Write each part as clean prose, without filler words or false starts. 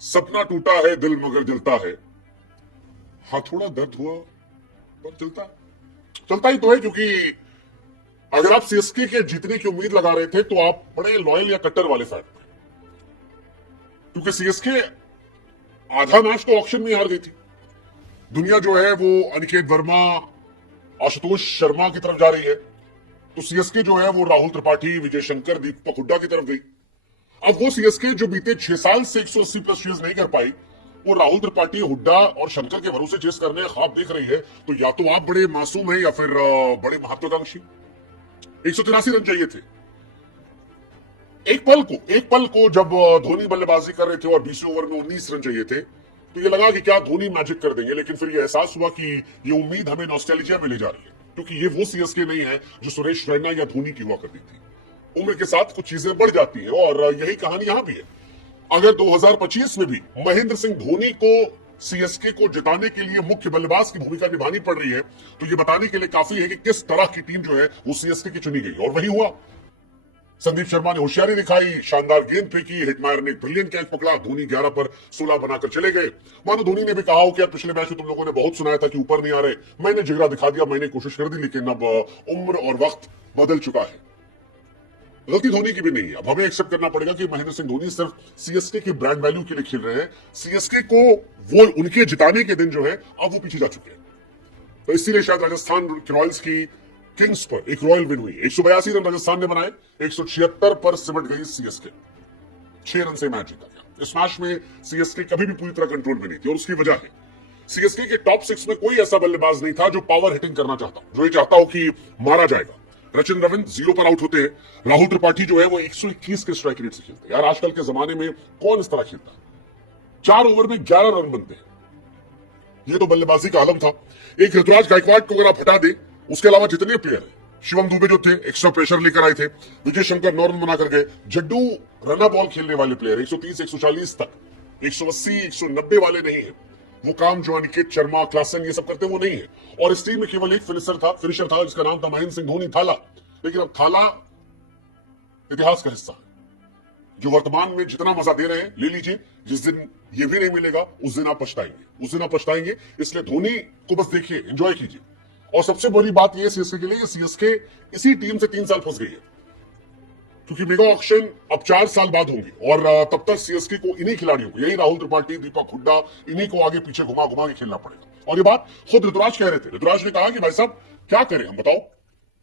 सपना टूटा है दिल मगर जलता है। हाँ, थोड़ा दर्द हुआ पर चलता ही तो है, क्योंकि अगर आप सीएसके के जीतने की उम्मीद लगा रहे थे तो आप बड़े लॉयल या कट्टर वाले फैन थे, क्योंकि सीएसके आधा मैच तो ऑक्शन में हार गई थी। दुनिया जो है वो अनिकेत वर्मा, आशुतोष शर्मा की तरफ जा रही है, तो सीएसके जो है वो राहुल त्रिपाठी, विजय शंकर, दीपक हुड्डा की तरफ गई। अब वो सीएसके जो बीते 6 साल से 180 प्लस चेज नहीं कर पाई, वो राहुल त्रिपाठी, हुड्डा और शंकर के भरोसे चेस करने का ख्वाब देख रही है। तो या तो आप बड़े मासूम हैं या फिर बड़े महत्वाकांक्षी। 183 रन चाहिए थे। एक पल को जब धोनी बल्लेबाजी कर रहे थे और 20 ओवर में 19 रन चाहिए थे, तो ये लगा कि क्या धोनी मैजिक कर देंगे, लेकिन फिर ये एहसास हुआ कि ये उम्मीद हमें नॉस्टैल्जिया में ले जा रही है, क्योंकि ये वो सीएसके नहीं है जो सुरेश रैना या धोनी की हुआ करती थी। उम्र के साथ कुछ चीजें बढ़ जाती है और यही कहानी यहां भी है। अगर 2025 में भी महेंद्र सिंह धोनी को सीएसके को जिताने के लिए मुख्य बल्लेबाज की भूमिका निभानी पड़ रही है, तो ये बताने के लिए काफी है कि किस तरह की टीम जो है वो सीएसके की चुनी गई, और वही हुआ। संदीप शर्मा ने होशियारी दिखाई, शानदार गेंद फेंकी, हिटमायर ने एक ब्रिलियंट कैच पकड़ा, धोनी 11 पर 16 बनाकर चले गए। मानो धोनी ने भी कहा हो कि यार पिछले मैच में तुम लोगों ने बहुत सुनाया था कि ऊपर नहीं आ रहे, मैंने जिगरा दिखा दिया, मैंने कोशिश कर दी, लेकिन अब उम्र और वक्त बदल चुका है। गलती धोनी की भी नहीं है। अब हमें एक्सेप्ट करना पड़ेगा कि महेंद्र सिंह धोनी सिर्फ सीएसके की ब्रांड वैल्यू के लिए खेल रहे हैं। सीएसके को वो उनके जिताने के दिन जो है अब वो पीछे जा चुके हैं। तो इसीलिए शायद राजस्थान रॉयल्स की किंग्स पर एक रॉयल विन हुई। 182 रन राजस्थान ने बनाए, 176 पर सिमट गई सीएसके। 6 रन से मैच जीता गया। इस मैच में सीएसके कभी भी पूरी तरह कंट्रोल में नहीं थी, और उसकी वजह है सीएसके के टॉप 6 में कोई ऐसा बल्लेबाज नहीं था जो पावर हिटिंग करना चाहता, जो ये चाहता हो कि मारा जाएगा। रचिन रविंद्र 0 पर आउट होते हैं। राहुल त्रिपाठी जो है वो 121 के स्ट्राइक रेट से खेलते हैं। यार आजकल के जमाने में कौन इस तरह खेलता है? 4 ओवर में 11 रन बनते हैं। ये तो बल्लेबाजी का आलम था। एक ऋतुराज गायकवाड़ को अगर आप हटा दे, उसके अलावा जितने प्लेयर हैं, शिवम दुबे जो थे एक्स्ट्रा प्रेशर लेकर आए थे, विजय शंकर 9 रन बनाकर गए, जड्डू रना बॉल खेलने वाले प्लेयर 130 140 तक, 180 190 वाले नहीं है। वो काम जो अनिकेत शर्मा, क्लासन ये सब करते वो नहीं है। और इस टीम में केवल एक फिनिशर था जिसका नाम था महेंद्र सिंह धोनी, थाला। लेकिन अब थाला इतिहास का हिस्सा है। जो वर्तमान में जितना मजा दे रहे हैं ले लीजिए, जिस दिन ये भी नहीं मिलेगा उस दिन आप पछताएंगे। इसलिए धोनी को बस देखिए, एंजॉय कीजिए। और सबसे बड़ी बात यह सीएसके के लिए, सीएसके इसी टीम से 3 साल फंस गई है, क्योंकि मेगा ऑक्शन अब 4 साल बाद होंगे, और तब तक सीएसके को इन्हीं खिलाड़ियों को, यही राहुल त्रिपाठी, दीपक हुड्डा, इन्हीं को आगे पीछे घुमा घुमा के खेलना पड़ेगा। और ये बात खुद ऋतुराज कह रहे थे। ऋतुराज ने कहा कि भाई साहब क्या करें हम, बताओ।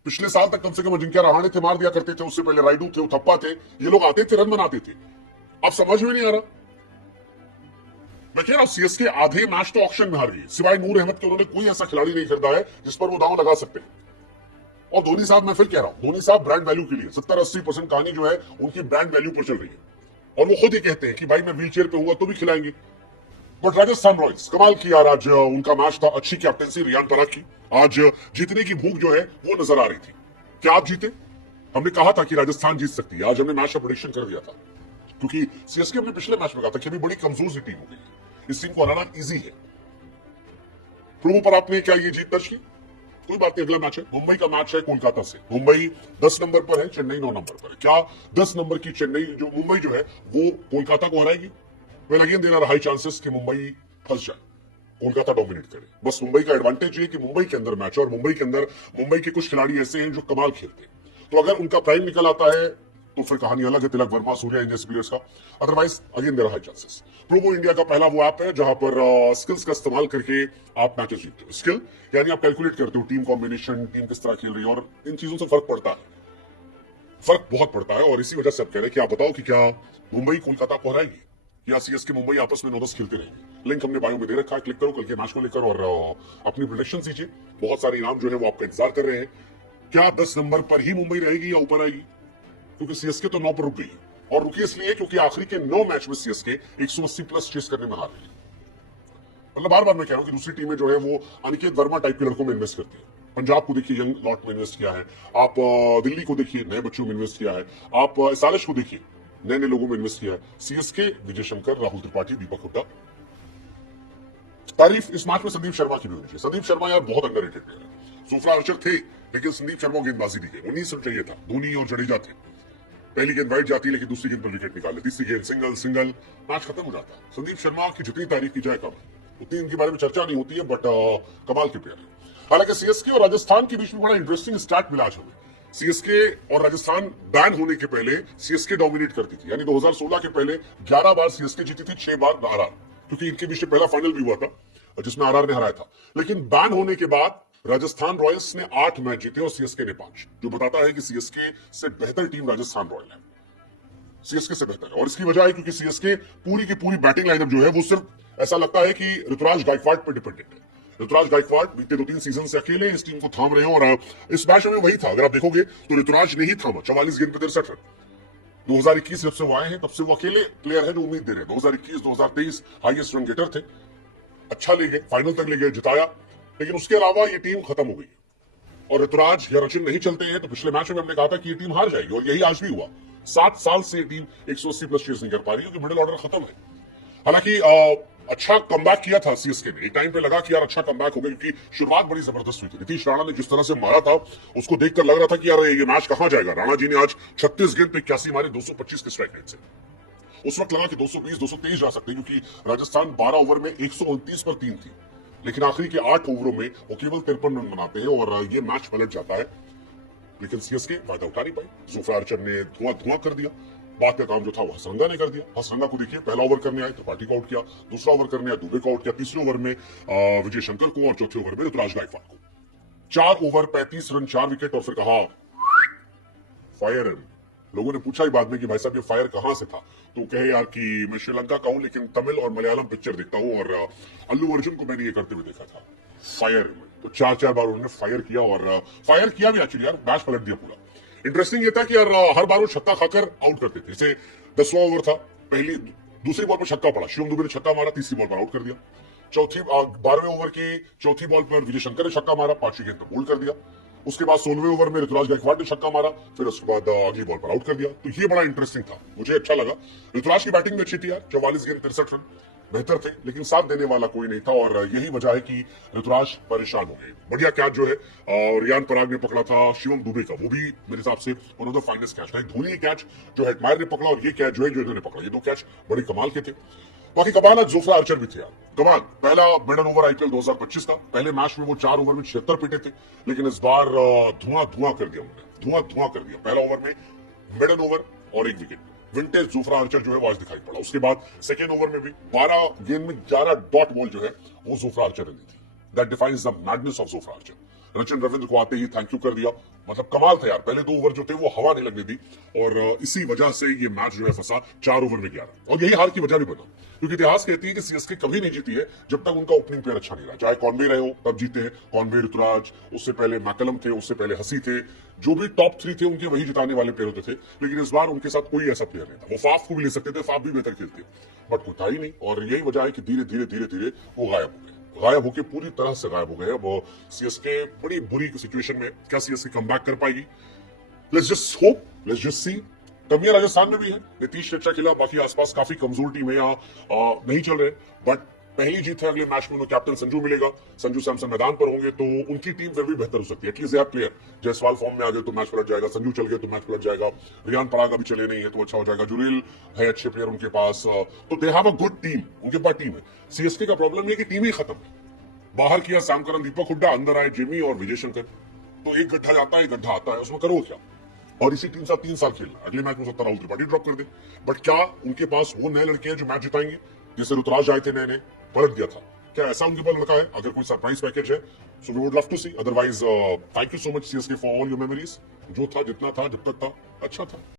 पिछले साल तक कम से कम अजिंक्य रहाणे थे, मार दिया करते थे, उससे पहले राइडू थे, उथप्पा थे, ये लोग आते थे, रन बनाते थे। अब समझ में नहीं आ रहा। मैं कह रहा हूं सीएसके आधे मैच तो ऑक्शन में हार गई, सिवाय नूर अहमद के उन्होंने कोई ऐसा खिलाड़ी नहीं खरीदा है जिस पर वो दांव लगा सकते हैं। और धोनी साहब, मैं फिर कह रहा हूं, धोनी साहब ब्रांड वैल्यू के लिए 70-80% कहानी जो है उनकी ब्रांड वैल्यू पर चल रही है। और वो खुद ही कहते हैं कि भाई मैं व्हील चेयर पे हुआ तो भी खिलाएंगे। बट राजस्थान रॉयल्स कमाल की यार, आज उनका मैच था, अच्छी कैप्टनसी रियान पराग की। आज जीतने की भूख जो है वो नजर आ रही थी। क्या आप जीते? हमने कहा था कि राजस्थान जीत सकती है। आज हमने मैच का प्रेडिक्शन कर दिया था, क्योंकि सीएसके अपने पिछले मैच में कहा था कि अभी बड़ी कमजोर सी टीम हो गई है, इस टीम को हराना इजी है। प्रोमो पर आपने क्या ये जीत दर्ज की? कोई बात नहीं, अगला मैच है, मुंबई का मैच है कोलकाता से। मुंबई 10 नंबर पर है, चेन्नई 9 नंबर पर है। क्या 10 नंबर की मुंबई जो है वो कोलकाता को हराएगी? Well again there are high chances कि मुंबई फंस जाए, कोलकाता डोमिनेट करे। बस मुंबई का एडवांटेज ये कि मुंबई के अंदर मैच है, और मुंबई के अंदर मुंबई के कुछ खिलाड़ी ऐसे हैं जो कमाल खेलते हैं। तो अगर उनका प्राइम निकल आता है तो फिर कहानी अलग है, तिलक वर्मा, सूर्या इन जैसे प्लेयर्स का। Otherwise again there are high chances. Promo India का पहला वो ऐप है जहां पर स्किल्स का इस्तेमाल करके आप मैचेस जीतते हो। स्किल यानी आप कैलकुलेट करते हो टीम कॉम्बिनेशन, टीम किस तरह खेल रही है, और इन चीजों से फर्क बहुत पड़ता है। और इसी वजह से आप कह रहे हैं कि आप बताओ कि क्या मुंबई कोलकाता को हराएगी, या सीएसके मुंबई आपस में 9-10 खेलते रहेंगे। लिंक हमने बायो में दे रखा है, क्लिक करो कल के मैच को लेकर और अपनी प्रेडिक्शन दीजिए। बहुत सारे इनाम जो है वो आपका इंतजार कर रहे हैं। क्या 10 नंबर पर ही मुंबई रहेगी या ऊपर आएगी? क्योंकि सीएसके तो 9 पर रुक गई है, और रुकी इसलिए क्योंकि आखिरी के 9 मैच में सीएसके 180 प्लस चेस करने में हार गई। मतलब बार बार मैं कह रहा हूं कि दूसरी टीमें जो है वो अनिकेत वर्मा टाइप के लड़कों में इन्वेस्ट करती है। पंजाब को देखिए, यंग लॉट में इन्वेस्ट किया है। आप दिल्ली को देखिए, नए बच्चों में इन्वेस्ट किया है। आप सालिश को देखिए, नए नए लोगों में इन्वेस्ट किया है। सीएसके, विजय शंकर, राहुल त्रिपाठी, दीपक हुड्डा। तारीफ इस मैच में संदीप शर्मा की भी होनी चाहिए। संदीप शर्मा यार बहुत अंडररेटेड प्लेयर है। जोफ्रा आर्चर थे, लेकिन संदीप शर्मा को गेंदबाजी दी गई। 19 रन चाहिए था, धोनी और जडेजा थे। पहली गेंद वाइड जाती है लेकिन दूसरी गेंद पर विकेट निकाल ले, तीसरी गेंद सिंगल सिंगल, मैच खत्म हो जाता है। संदीप शर्मा की जितनी तारीफ की जाए कम है, उतनी इनके बारे में चर्चा नहीं होती है, बट कमाल के प्लेयर है। हालांकि सीएसके और राजस्थान के बीच में बड़ा इंटरेस्टिंग स्टार्ट मिला आज हमें। सीएसके और राजस्थान बैन होने के पहले सीएसके डोमिनेट करती थी, यानी 2016 के पहले 11 बार सीएसके जीती थी, 6 बार आरआर, क्योंकि इनके बीच में पहला फाइनल भी हुआ था जिसमें आरआर ने हराया था। लेकिन बैन होने के बाद राजस्थान रॉयल्स ने 8 मैच जीते और सीएसके ने 5, जो बताता है कि सीएसके से बेहतर टीम राजस्थान रॉयल है, सीएसके से बेहतर है। और इसकी वजह है क्योंकि सीएसके पूरी की पूरी बैटिंग लाइनअप जो है वो सिर्फ ऐसा लगता है कि ऋतुराज गायकवाड पर डिपेंडेंट है। ऋतुराज गायकवाड बीते 2-3 सीजन से अकेले इस टीम को थाम रहे हैं और इस मैच में वही था। अगर आप देखोगे तो ऋतुराज ने ही थामा, 44 गेंद पे 63 रन। 2021 जब से वो आए हैं तब से वो अकेले प्लेयर है जो उम्मीद दे रहे हैं। 2021 2023 हाईएस्ट रन गेटर थे, अच्छा ले गए, फाइनल तक ले गए, जिताया, लेकिन उसके अलावा ये टीम खत्म हो गई। और ऋतुराज या रचिन नहीं चलते हैं तो पिछले मैच में हमने कहा था कि ये टीम हार जाएगी, और यही आज भी हुआ। 7 साल से ये टीम 180 प्लस चेस नहीं कर पा रही क्योंकि मिडिल ऑर्डर खत्म है। हालांकि अच्छा कमबैक किया था सीएसके ने, एक टाइम पे लगा कि यार अच्छा कमबैक हो गया क्योंकि शुरुआत बड़ी जबरदस्त हुई थी। नीतीश राणा ने जिस तरह से मारा था उसको देखकर लग रहा था कि यार ये मैच कहां जाएगा। राणा जी ने आज 36 गेंद पे 81 मारे 225 के स्ट्राइक रेट से। उस वक्त लगा कि 220 223 जा सकते हैं क्योंकि राजस्थान 12 ओवर में 129 पर 3 थी, लेकिन आखिरी के 8 ओवरों में वो केवल 53 रन बनाते हैं और ये मैच पलट जाता है। लेकिन सीएसके फायदा उठा नहीं पाई। जोफ्रा आर्चर ने धुआं कर दिया, बात का काम जो था वो हसरंगा ने कर दिया। हसरंगा को देखिए, पहला ओवर करने आए त्रिपाठी को आउट किया, दूसरा ओवर करने आए दुबे को आउट किया, तीसरे ओवर में विजय शंकर को और चौथे ओवर में ऋतुराज गायकवाड को। 4 ओवर 35 रन 4 विकेट और फिर कहा फायर। लोगों ने पूछा ही बाद में कि भाई साहब ये फायर कहां से था, तो कहे यार कि मैं श्रीलंका का हूं लेकिन तमिल और मलयालम पिक्चर देखता हूं और अल्लू अर्जुन को मैंने ये करते हुए देखा था, फायर। तो 4 बार उन्होंने फायर किया और फायर किया भी एक्चुअली यार, मैच पलट दिया पूरा। इंटरेस्टिंग ये था कि यार हर बार वो छक्का खाकर आउट करते थे। जैसे 10वां ओवर था, दूसरी बॉल पर छक्का पड़ा, शिवम दुबे ने छक्का मारा, तीसरी बॉल पर आउट कर दिया। 12वें ओवर की चौथी बॉल पर विजय शंकर ने छक्का मारा, 5वीं गेंद पर बोल्ड कर दिया। उसके बाद 16वें ओवर में ऋतुराज गायकवाड ने छक्का मारा, फिर उसके बाद अगली बॉल पर आउट कर दिया। तो ये बड़ा इंटरेस्टिंग था, मुझे अच्छा लगा। ऋतुराज की बैटिंग भी अच्छी थी यार, 44 गेंद 63 रन बेहतर थे, लेकिन साथ देने वाला कोई नहीं था और यही वजह है कि ऋतुराज परेशान हो गए। बढ़िया कैच जो है रियान पराग ने पकड़ा था शिवम दुबे का, वो भी मेरे हिसाब से one of the finest catch था। एक धोनी कैच जो हेटमायर ने पकड़ा और ये कैच जो है जो इन्होंने पकड़ा, ये 2 कैच बड़े कमाल के थे। बाकी कमाल आज जोफ्रा आर्चर भी थे यार, कमाल। पहला मेडन ओवर आईपीएल 2025 का, पहले मैच में वो 4 ओवर में 76 पीटे थे, लेकिन इस बार धुआं कर दिया उन्होंने, धुआं कर दिया। पहला ओवर में मेडन ओवर और 1 विकेट, विंटेज जोफ्रा आर्चर जो है वो आज दिखाई पड़ा। उसके बाद सेकेंड ओवर में भी 12 गेंद में 11 डॉट बॉल जो है वो जोफ्रा आर्चर ने दी थी। That defines the madness of Jofra Archer. Rachin Ravindra को आते ही थैंक यू कर दिया, मतलब कमाल था यार। पहले 2 ओवर जो थे वो हवा नहीं लगने दी और इसी वजह से ये मैच जो है फंसा 4 ओवर में 11, और यही हार की वजह भी बना क्योंकि इतिहास कहती है कि सीएसके कभी नहीं जीती है जब तक उनका ओपनिंग प्लेयर अच्छा नहीं रहा। चाहे कॉनवे रहे हो तब जीते हैं, कॉनवे, ऋतुराज, उससे पहले मैकलम थे, उससे पहले हसी थे, जो भी टॉप 3 थे उनके वही जिताने वाले प्लेयर होते थे। लेकिन इस बार उनके साथ कोई ऐसा प्लेयर नहीं था। वो फाफ को भी ले सकते थे, फाफ भी बेहतर खेलते, बट कोई था ही नहीं, और यही वजह है कि धीरे धीरे वो गायब होके पूरी तरह से गायब हो गए। अब सीएसके बड़ी बुरी सिचुएशन में, क्या सीएसके कमबैक कर पाएगी? Let's just hope, let's just see. कमियां राजस्थान में भी है, नीतीश ने अच्छा खेला, बाकी आसपास काफी कमजोर टीम है, यहाँ नहीं चल रहे, बट पहली जीत है। अगले मैच में उन्हें कैप्टन संजू मिलेगा, संजू सैमसन मैदान पर होंगे तो उनकी टीम फिर भी बेहतर हो सकती है। At least they have player. Jaiswal form में आ गए तो मैच पलट जाएगा, संजू चल गए तो मैच पलट जाएगा, रियान पराग अभी चले नहीं है तो अच्छा हो जाएगा, जुरेल है अच्छे प्लेयर उनके पास, तो they have a good team, उनके पास टीम है। सीएसके का प्रॉब्लम ये कि टीम ही खत्म है। बाहर किया सैम करन, दीपक हुड्डा, अंदर आए जिमी और विजय शंकर, तो एक गड्ढा जाता है, एक गड्ढा आता है, उसमें करो क्या? और इसी टीम साथ 3 साल खेलना, अगले मैच में सकता राहुल त्रिपाठी ड्रॉप कर दे। बट क्या उनके पास वो नए लड़के हैं जो मैच जिताएंगे? जैसे ऋतुराज आए थे नए, पलट दिया था, क्या ऐसा उनके पास लड़का है? अगर कोई सरप्राइज पैकेज है so we would love to see. Otherwise thank you so much CSK for all your memories. जो था जितना था जब तक था अच्छा था।